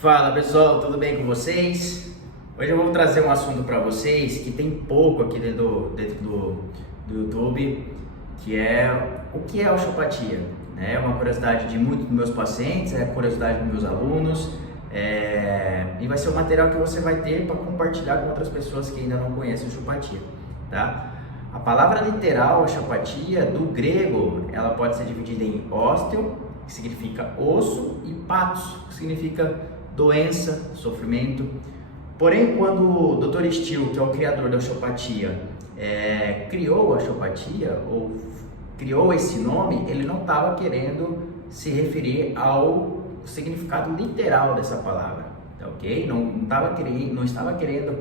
Fala pessoal, tudo bem com vocês? Hoje eu vou trazer um assunto para vocês que tem pouco aqui dentro do YouTube, que é o que é osteopatia. É uma curiosidade de muitos dos meus pacientes, é a curiosidade dos meus alunos, e vai ser um material que você vai ter para compartilhar com outras pessoas que ainda não conhecem osteopatia, tá? A palavra literal osteopatia, do grego, ela pode ser dividida em osteo, que significa osso, e patos, que significa doença, sofrimento. Porém, quando o Dr. Still, que é o criador da osteopatia, criou a osteopatia, ou criou esse nome, ele não estava querendo se referir ao significado literal dessa palavra, tá ok? Não estava querendo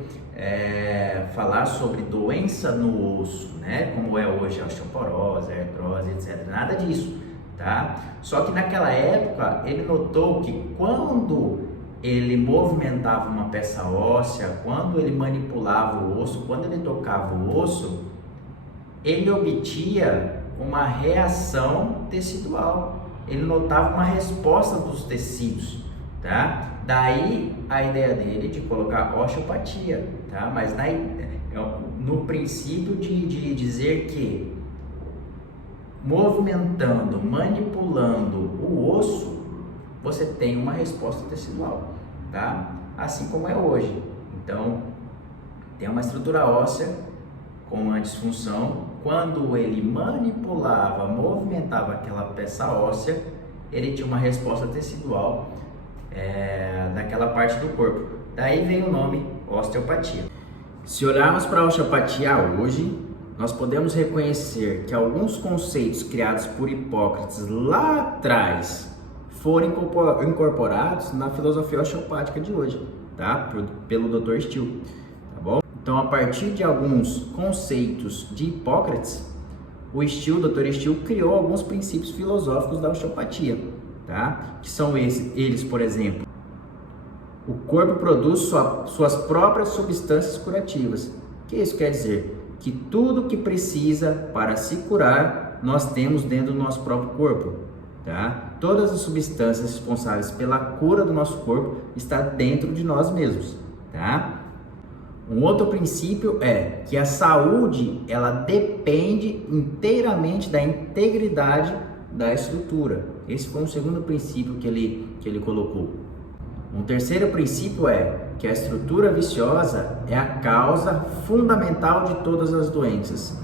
falar sobre doença no osso, né? Como é hoje a osteoporose, a artrose, etc. Nada disso, tá? Só que naquela época ele notou que quando ele movimentava uma peça óssea, quando ele manipulava o osso, quando ele tocava o osso, ele obtinha uma reação tecidual, ele notava uma resposta dos tecidos, tá? Daí a ideia dele de colocar osteopatia, tá? Mas no princípio de dizer que movimentando, manipulando o osso, você tem uma resposta tecidual, tá? Assim como é hoje. Então, tem uma estrutura óssea com uma disfunção. Quando ele manipulava, movimentava aquela peça óssea, ele tinha uma resposta tecidual daquela parte do corpo. Daí vem o nome osteopatia. Se olharmos para a osteopatia hoje, nós podemos reconhecer que alguns conceitos criados por Hipócrates lá atrás foram incorporados na filosofia osteopática de hoje, tá? Pelo Dr. Still, tá bom? Então, a partir de alguns conceitos de Hipócrates, o Dr. Still criou alguns princípios filosóficos da osteopatia, tá? Que são eles, por exemplo, o corpo produz suas próprias substâncias curativas. O que isso quer dizer? Que tudo que precisa para se curar, nós temos dentro do nosso próprio corpo, tá? Todas as substâncias responsáveis pela cura do nosso corpo estão dentro de nós mesmos, tá? Um outro princípio é que a saúde, ela depende inteiramente da integridade da estrutura. Esse foi um segundo princípio que ele colocou. Um terceiro princípio é que a estrutura viciosa é a causa fundamental de todas as doenças.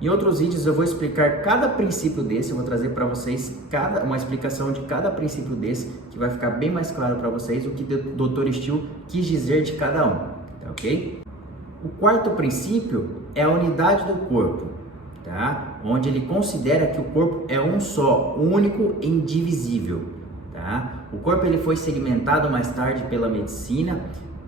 Em outros vídeos eu vou explicar cada princípio desse, eu vou trazer para vocês uma explicação de cada princípio desse, que vai ficar bem mais claro para vocês o que o Dr. Still quis dizer de cada um, tá ok? O quarto princípio é a unidade do corpo, tá? Onde ele considera que o corpo é um só, único e indivisível, tá? O corpo ele foi segmentado mais tarde pela medicina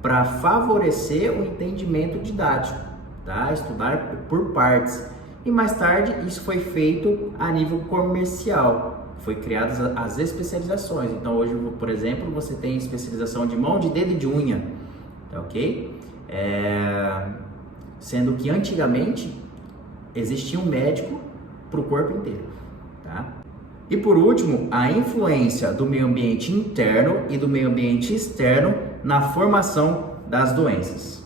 para favorecer o entendimento didático, tá? Estudar por partes. E mais tarde isso foi feito a nível comercial, foi criadas as especializações. Então hoje, por exemplo, você tem especialização de mão, de dedo e de unha, tá ok? Sendo que antigamente existia um médico para o corpo inteiro, tá? E por último, a influência do meio ambiente interno e do meio ambiente externo na formação das doenças.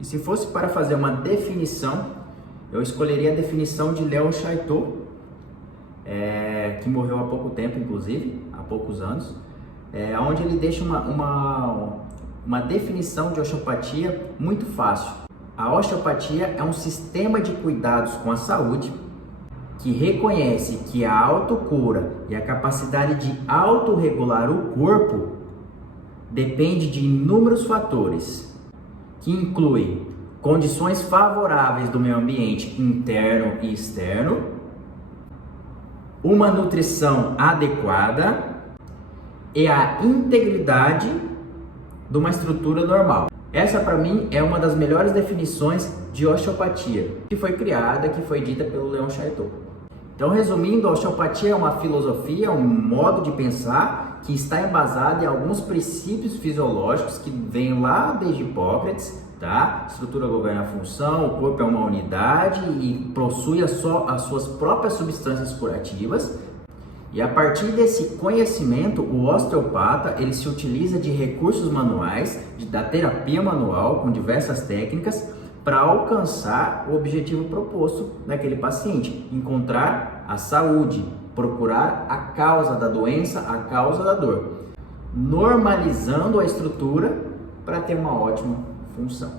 E se fosse para fazer uma definição, eu escolheria a definição de Léon Chartot, que morreu há pouco tempo, inclusive, há poucos anos, onde ele deixa uma definição de osteopatia muito fácil. A osteopatia é um sistema de cuidados com a saúde que reconhece que a autocura e a capacidade de autorregular o corpo depende de inúmeros fatores, que incluem condições favoráveis do meio ambiente interno e externo, uma nutrição adequada e a integridade de uma estrutura normal. Essa, para mim, é uma das melhores definições de osteopatia, que foi criada, que foi dita pelo Léon Chartot. Então, resumindo, a osteopatia é uma filosofia, um modo de pensar que está embasado em alguns princípios fisiológicos que vêm lá desde Hipócrates, tá? Estrutura governa a função, o corpo é uma unidade e possui as suas próprias substâncias curativas, E a partir desse conhecimento, o osteopata ele se utiliza de recursos manuais, da terapia manual com diversas técnicas para alcançar o objetivo proposto daquele paciente, encontrar a saúde, procurar a causa da doença, a causa da dor, normalizando a estrutura para ter uma ótima função.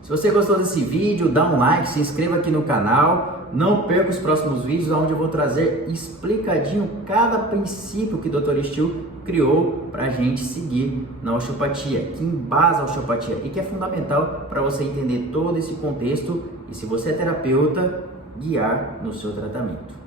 Se você gostou desse vídeo, dá um like, se inscreva aqui no canal, não perca os próximos vídeos onde eu vou trazer explicadinho cada princípio que o Dr. Stil criou para a gente seguir na osteopatia, que embasa a osteopatia e que é fundamental para você entender todo esse contexto e, se você é terapeuta, guiar no seu tratamento.